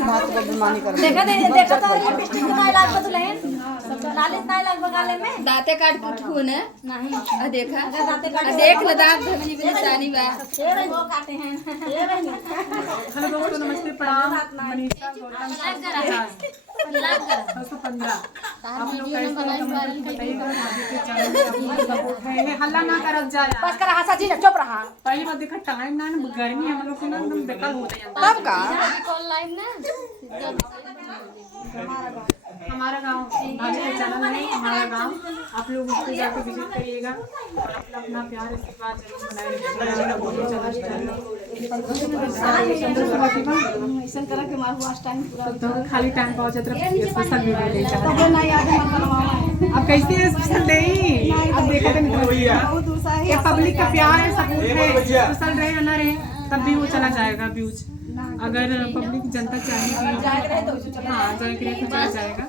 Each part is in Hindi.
बात को बेमानी कर देखा तो लिपस्टिक नहीं लाग तो लेन लालित नहीं लाग बगाले में दाते काट कुटू ने नहीं आ देखा अगर दाते काट देख ले दांत धमनी भी निशानी बा वो काटे हैं हेलो दोस्तों, नमस्ते, प्रणाम। मनीषा गौतम 615। आप लोग कैसे हो? कमेंट में बताइएगा। आगे के चैनल में आप लोग सपोर्ट है। हल्ला ना करब जाए। बस कर हंसा जी चुप रहा पहली बात देखा, टाइम ना गर्मी हम लोग को ना एकदम बेकार होता है। तब का ऑनलाइन ना हमारा गांव भाभी का चैनल है, हमारा गांव। आप लोग उस पर जाकर विजिट करिएगा और अपना प्यार आशीर्वाद जरूर बनाए। ऐसा करा के मार हुआ टाइम पूरा तो खाली टाइम पहुंच जाता है स्पेशल वीडियो ले जाता। अब कैसे स्पेशल डे अब देखा था ये पब्लिक का प्यार है, सपोर्ट है। स्पेशल रहे ना रहे तब भी वो चला जाएगा व्यूज। अगर पब्लिक जनता चाहेगी हाँ ज्वाइन करे तो चला जाएगा।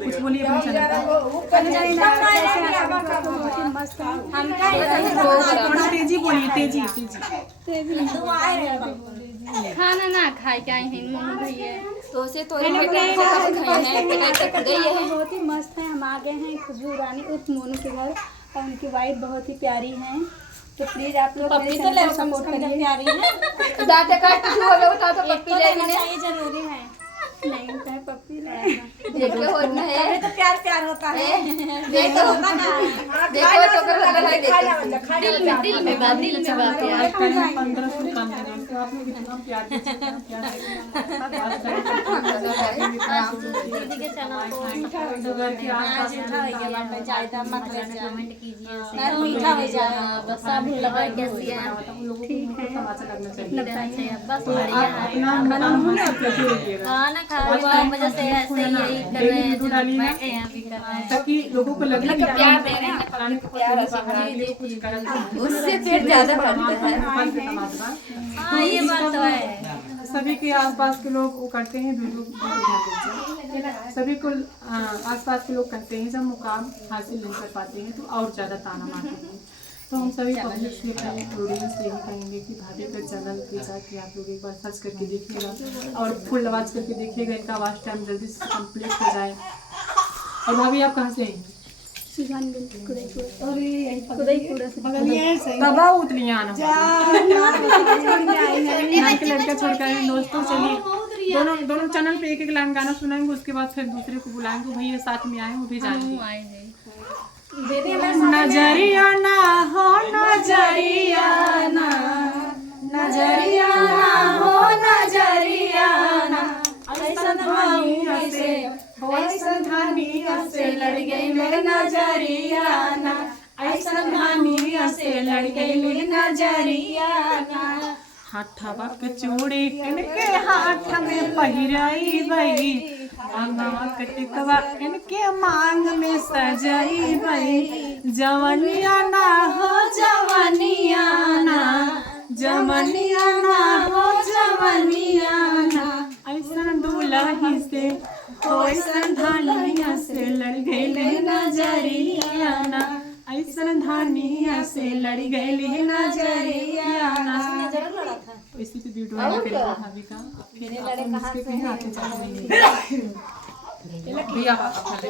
कुछ बोलिए अपने चैनल तेजी बोलिए, तेजी तेजी। खाना ना खाए क्या है भैया तो से तो खाए हैं बहुत ही मस्त है। हम आ गए हैं खुशबू रानी उर्फ मोनू के घर और उनकी वाइफ बहुत ही प्यारी हैं। तो प्लीज आप लोग पप्पी तो ले सपोर्ट करिए प्यारी है दाते काट कुटू हो गया तो पप्पी ले लेना चाहिए जरूरी है नहीं चाहे पप्पी नहीं देखो होना है तो प्यार प्यार होता है देखो देखो तो कर लगा दिल में बात यार 1500 काम है दोस्तों। आप लोग इतना प्यार दीदी के चैनल को कमेंट कीजिए मीठा हो जाए बस सब लगा कैसी है बस खाना खा वजह से ऐसे यही कर रहे हैं बैठे हैं अभी कर रहे हैं ताकि लोगों को लगे कि प्यार दे रहे हैं फलाने को प्यार उससे फिर ज्यादा बढ़ता है। हाँ ये बात तो है। सभी के आसपास के लोग वो करते हैं वीडियो सभी को आसपास के लोग करते हैं जब मुकाम हासिल नहीं कर पाते हैं तो और ज़्यादा ताना मारते हैं। तो हम सभी पब्लिक से ऑडियंस से यही कहेंगे कि भाभी का चैनल पे जाके आप लोग एक बार सर्च करके देखिएगा और फुल आवाज़ करके देखिएगा। इनका आवाज़ टाइम जल्दी से कंप्लीट हो जाए। और भाभी आप कहाँ से हैं? तबा उतनी आना के लड़का छोड़कर दोस्तों। चलिए दोनों चैनल पे एक लाइन गाना सुनाएंगे, उसके बाद फिर दूसरे को बुलाएंगे। भैया साथ में आए वो भी जाएंगे। नजरिया ना हो नजरिया ना नजरिया ना हो नजरिया ना ऐसा धानिया से लड़ गई मेरे नजरिया ना ऐसा धानिया से लड़ गई मेरे नजरिया ना। हाथवा के चूड़ी इनके हाथ में पहिराई बई कटिकवा इनके मांग में सजाई बई। जवनिया ना हो जवनिया ना जवनिया ना हो जवनिया ना ऐसा दूल्हा से ऐसा धानिया से लड़ गई नजरिया ना ऐसा धानिया से लड़ गई नजरिया ना। इसी पे वीडियो भाभी का फिर आप आते